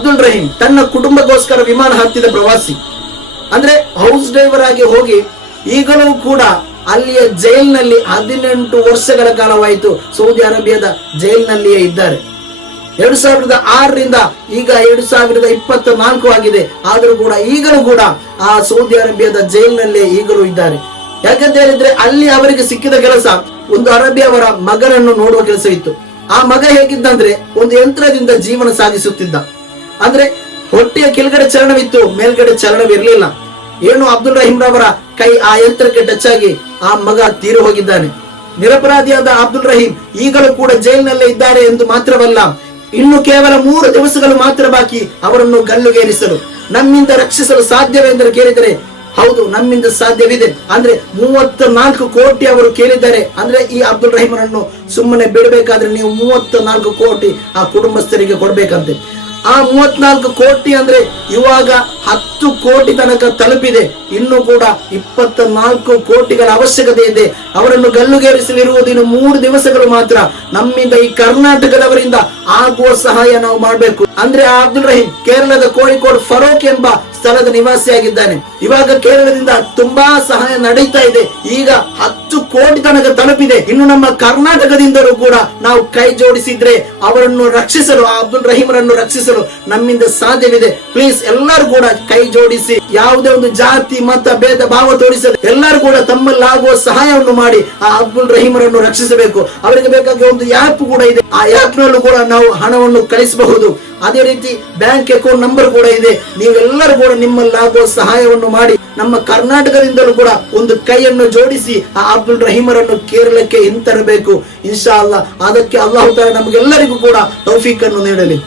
ಅಬ್ದುಲ್ ರಹೀಂ ತನ್ನ ಕುಟುಂಬಕ್ಕೋಸ್ಕರ ವಿಮಾನ ಹತ್ತಿದ ಪ್ರವಾಸಿ, ಅಂದ್ರೆ ಹೌಸ್ ಡ್ರೈವರ್ ಆಗಿ ಹೋಗಿ ಈಗಲೂ ಕೂಡ ಅಲ್ಲಿಯ ಜೈಲಿನಲ್ಲಿ 18 ವರ್ಷಗಳ ಕಾಲವಾಯಿತು ಸೌದಿ ಅರೇಬಿಯಾದ ಜೈಲಿನಲ್ಲಿಯೇ ಇದ್ದಾರೆ. 2006ರಿಂದ ಈಗ 2024 ಆಗಿದೆ. ಆದರೂ ಕೂಡ ಈಗಲೂ ಕೂಡ ಆ ಸೌದಿ ಅರೇಬಿಯಾದ ಜೈಲಿನಲ್ಲೇ ಈಗಲೂ ಇದ್ದಾರೆ. ಯಾಕಂತ ಹೇಳಿದ್ರೆ ಅಲ್ಲಿ ಅವರಿಗೆ ಸಿಕ್ಕಿದ ಕೆಲಸ ಒಂದು ಅರೇಬಿಯಾ ಅವರ ಮಗನನ್ನು ನೋಡುವ ಕೆಲಸ ಇತ್ತು. ಆ ಮಗ ಹೇಗಿದ್ದಂದ್ರೆ ಒಂದು ಯಂತ್ರದಿಂದ ಜೀವನ ಸಾಗಿಸುತ್ತಿದ್ದ. ಅಂದ್ರೆ ಹೊಟ್ಟೆಯ ಕೆಳಗಡೆ ಚಲನವಿತ್ತು, ಮೇಲ್ಗಡೆ ಚಲನವಿರಲಿಲ್ಲ. ಏನು ಅಬ್ದುಲ್ ರಹೀಂ ರವರ ಕೈ ಆ ಯಂತ್ರಕ್ಕೆ ಟಚ್ ಆಗಿ ಆ ಮಗ ತೀರು ಹೋಗಿದ್ದಾನೆ. ನಿರಪರಾಧಿಯಾದ ಅಬ್ದುಲ್ ರಹೀಂ ಈಗಲೂ ಕೂಡ ಜೈಲಿನಲ್ಲೇ ಇದ್ದಾರೆ ಎಂದು ಮಾತ್ರವಲ್ಲ, ಇನ್ನು ಕೇವಲ 3 ದಿವಸಗಳು ಮಾತ್ರ ಬಾಕಿ ಅವರನ್ನು ಗಲ್ಲುಗೇರಿಸಲು. ನಮ್ಮಿಂದ ರಕ್ಷಿಸಲು ಸಾಧ್ಯವೆಂದರೆ ಕೇಳಿದರೆ ಹೌದು, ನಮ್ಮಿಂದ ಸಾಧ್ಯವಿದೆ. ಅಂದ್ರೆ 34 ಕೋಟಿ ಅವರು ಕೇಳಿದ್ದಾರೆ. ಅಂದ್ರೆ ಈ ಅಬ್ದುಲ್ ರಹೀಮನನ್ನು ಸುಮ್ಮನೆ ಬಿಡಬೇಕಾದ್ರೆ ನೀವು 34 ಕೋಟಿ ಆ ಕುಟುಂಬಸ್ಥರಿಗೆ ಕೊಡ್ಬೇಕಂತೆ. ಆ 34 ಕೋಟಿ ಅಂದ್ರೆ ಇವಾಗ 10 ಕೋಟಿ ತನಕ ತಲುಪಿದೆ. ಇನ್ನು ಕೂಡ 24 ಕೋಟಿಗಳ ಅವಶ್ಯಕತೆ ಇದೆ. ಅವರನ್ನು ಗಲ್ಲುಗೇರಿಸಲಿರುವುದು ಇನ್ನು 3 ದಿವಸಗಳು ಮಾತ್ರ. ನಮ್ಮಿಂದ ಈ ಕರ್ನಾಟಕದವರಿಂದ ಆಗುವ ಸಹಾಯ ನಾವು ಮಾಡಬೇಕು. ಅಂದ್ರೆ ಆ ಅಬ್ದುಲ್ ರಹೀಂ ಕೇರಳದ ಕೋಳಿಕೋಡ್ ಫರೋಕ್ ಎಂಬ ಸ್ಥಳದ ನಿವಾಸಿಯಾಗಿದ್ದಾನೆ. ಇವಾಗ ಕೇರಳದಿಂದ ತುಂಬಾ ಸಹಾಯ ನಡೀತಾ ಇದೆ. ಈಗ 10 ಕೋಟಿ ತನಕ ತಲುಪಿದೆ. ಇನ್ನು ನಮ್ಮ ಕರ್ನಾಟಕದಿಂದಲೂ ಕೂಡ ನಾವು ಕೈ ಜೋಡಿಸಿದ್ರೆ ಅವರನ್ನು ರಕ್ಷಿಸಲು, ಆ ಅಬ್ದುಲ್ ರಹೀಮರನ್ನು ರಕ್ಷಿಸಲು ನಮ್ಮಿಂದ ಸಾಧ್ಯವಿದೆ. ಪ್ಲೀಸ್ ಎಲ್ಲರೂ ಕೂಡ ಕೈ ಜೋಡಿಸಿ, ಯಾವುದೇ ಒಂದು ಜಾತಿ ಮತ ಭೇದ ಭಾವ ತೋರಿಸದೆ ಎಲ್ಲರೂ ಕೂಡ ತಮ್ಮಲ್ಲಾಗುವ ಸಹಾಯವನ್ನು ಮಾಡಿ ಆ ಅಬ್ದುಲ್ ರಹೀಮರನ್ನು ರಕ್ಷಿಸಬೇಕು. ಅವರಿಗೆ ಬೇಕಾಗಿ ಒಂದು ಆ್ಯಪ್ ಕೂಡ ಇದೆ. ಆ ಆ್ಯಪ್ ನಲ್ಲೂ ಕೂಡ ನಾವು ಹಣವನ್ನು ಕಳಿಸಬಹುದು. ಅದೇ ರೀತಿ ಬ್ಯಾಂಕ್ ಅಕೌಂಟ್ ನಂಬರ್ ಕೂಡ ಇದೆ. ನೀವೆಲ್ಲರೂ ಕೂಡ ನಿಮ್ಮಲ್ಲಾಗುವ ಸಹಾಯವನ್ನು ಮಾಡಿ ನಮ್ಮ ಕರ್ನಾಟಕದಿಂದಲೂ ಕೂಡ ಒಂದು ಕೈಯನ್ನು ಜೋಡಿಸಿ ಆ ಅಬ್ದುಲ್ ರಹೀಮರನ್ನು ಕೇರಳಕ್ಕೆ ಹಿಂತರಬೇಕು. ಇನ್ಶಾ ಅಲ್ಲಾಹ್ ಅದಕ್ಕೆ ಅಲ್ಲಾಹು ತಾಲಾ ನಮಗೆಲ್ಲರಿಗೂ ಕೂಡ ತೌಫೀಕ್ ಅನ್ನು ನೀಡಲಿ.